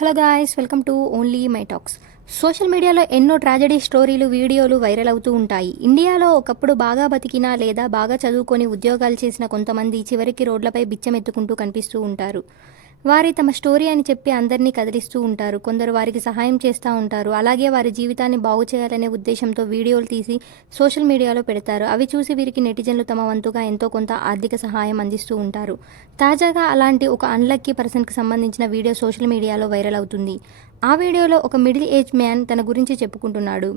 Hello guys, welcome to only my talks. Social మీడియాలో ఎన్నో tragedy స్టోరీలు, వీడియోలు వైరల్ అవుతూ ఉంటాయి. ఇండియాలో ఒకప్పుడు బాగా బతికిన లేదా బాగా చదువుకొని ఉద్యోగాలు చేసిన కొంతమంది చివరికి రోడ్లపై బిచ్చమెత్తుకుంటూ కనిపిస్తూ ఉంటారు. వారి తమ స్టోరీ అని చెప్పి అందరినీ కదిలిస్తూ ఉంటారు. కొందరు వారికి సహాయం చేస్తూ ఉంటారు. అలాగే వారి జీవితాన్ని బాగు చేయాలనే ఉద్దేశంతో వీడియోలు తీసి సోషల్ మీడియాలో పెడతారు. అవి చూసి వీరికి నెటిజన్లు తమ వంతుగా ఎంతో కొంత ఆర్థిక సహాయం అందిస్తూ ఉంటారు. తాజాగా అలాంటి ఒక అన్లక్కీ పర్సన్కి సంబంధించిన వీడియో సోషల్ మీడియాలో వైరల్ అవుతుంది. ఆ వీడియోలో ఒక మిడిల్ ఏజ్ మ్యాన్ తన గురించి చెప్పుకుంటున్నాడు.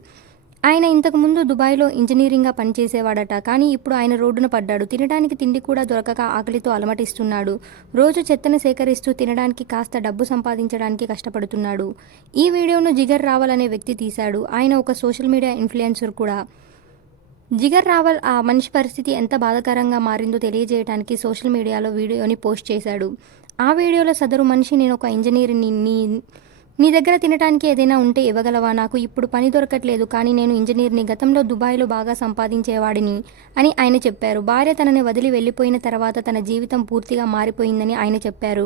ఆయన ఇంతకుముందు దుబాయ్లో ఇంజనీరింగ్గా పనిచేసేవాడట. కానీ ఇప్పుడు ఆయన రోడ్డున పడ్డాడు. తినడానికి తిండి కూడా దొరకక ఆకలితో అలమటిస్తున్నాడు. రోజు చెత్తను సేకరిస్తూ తినడానికి కాస్త డబ్బు సంపాదించడానికి కష్టపడుతున్నాడు. ఈ వీడియోను జిగర్ రావల్ అనే వ్యక్తి తీశాడు. ఆయన ఒక సోషల్ మీడియా ఇన్ఫ్లుయెన్సర్ కూడా. జిగర్ రావల్ ఆ మనిషి పరిస్థితి ఎంత బాధాకరంగా మారిందో తెలియజేయడానికి సోషల్ మీడియాలో వీడియోని పోస్ట్ చేశాడు. ఆ వీడియోలో సదరు మనిషి, నేను ఒక ఇంజనీర్ని, నీ దగ్గర తినడానికి ఏదైనా ఉంటే ఇవ్వగలవా? నాకు ఇప్పుడు పని దొరకట్లేదు, కానీ నేను ఇంజనీర్ని, గతంలో దుబాయ్లో బాగా సంపాదించేవాడిని అని ఆయన చెప్పారు. భార్య తనని వదిలి వెళ్ళిపోయిన తర్వాత తన జీవితం పూర్తిగా మారిపోయిందని ఆయన చెప్పారు.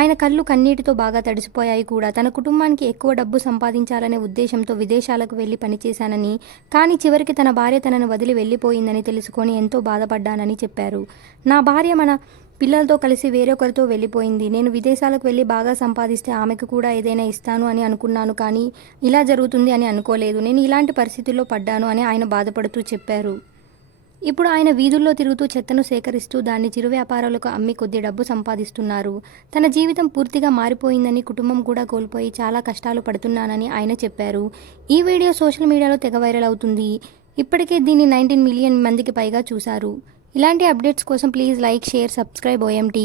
ఆయన కళ్ళు కన్నీటితో బాగా తడిసిపోయాయి కూడా. తన కుటుంబానికి ఎక్కువ డబ్బు సంపాదించాలనే ఉద్దేశంతో విదేశాలకు వెళ్ళి పనిచేశానని, కానీ చివరికి తన భార్య తనను వదిలి వెళ్ళిపోయిందని తెలుసుకొని ఎంతో బాధపడ్డానని చెప్పారు. నా భార్య మన పిల్లలతో కలిసి వేరొకరితో వెళ్ళిపోయింది. నేను విదేశాలకు వెళ్ళి బాగా సంపాదిస్తే ఆమెకు కూడా ఏదైనా ఇస్తాను అని అనుకున్నాను, కానీ ఇలా జరుగుతుంది అని అనుకోలేదు. నేను ఇలాంటి పరిస్థితుల్లో పడ్డాను అని ఆయన బాధపడుతూ చెప్పారు. ఇప్పుడు ఆయన వీధుల్లో తిరుగుతూ చెత్తను సేకరిస్తూ దాన్ని చిరు వ్యాపారాలకు అమ్మి కొద్ది డబ్బు సంపాదిస్తున్నారు. తన జీవితం పూర్తిగా మారిపోయిందని, కుటుంబం కూడా కోల్పోయి చాలా కష్టాలు పడుతున్నానని ఆయన చెప్పారు. ఈ వీడియో సోషల్ మీడియాలో తెగ వైరల్ అవుతుంది. ఇప్పటికే దీన్ని 19 మిలియన్ మందికి పైగా చూశారు. ఇలాంటి అప్డేట్స్ కోసం please like, share, subscribe OMT.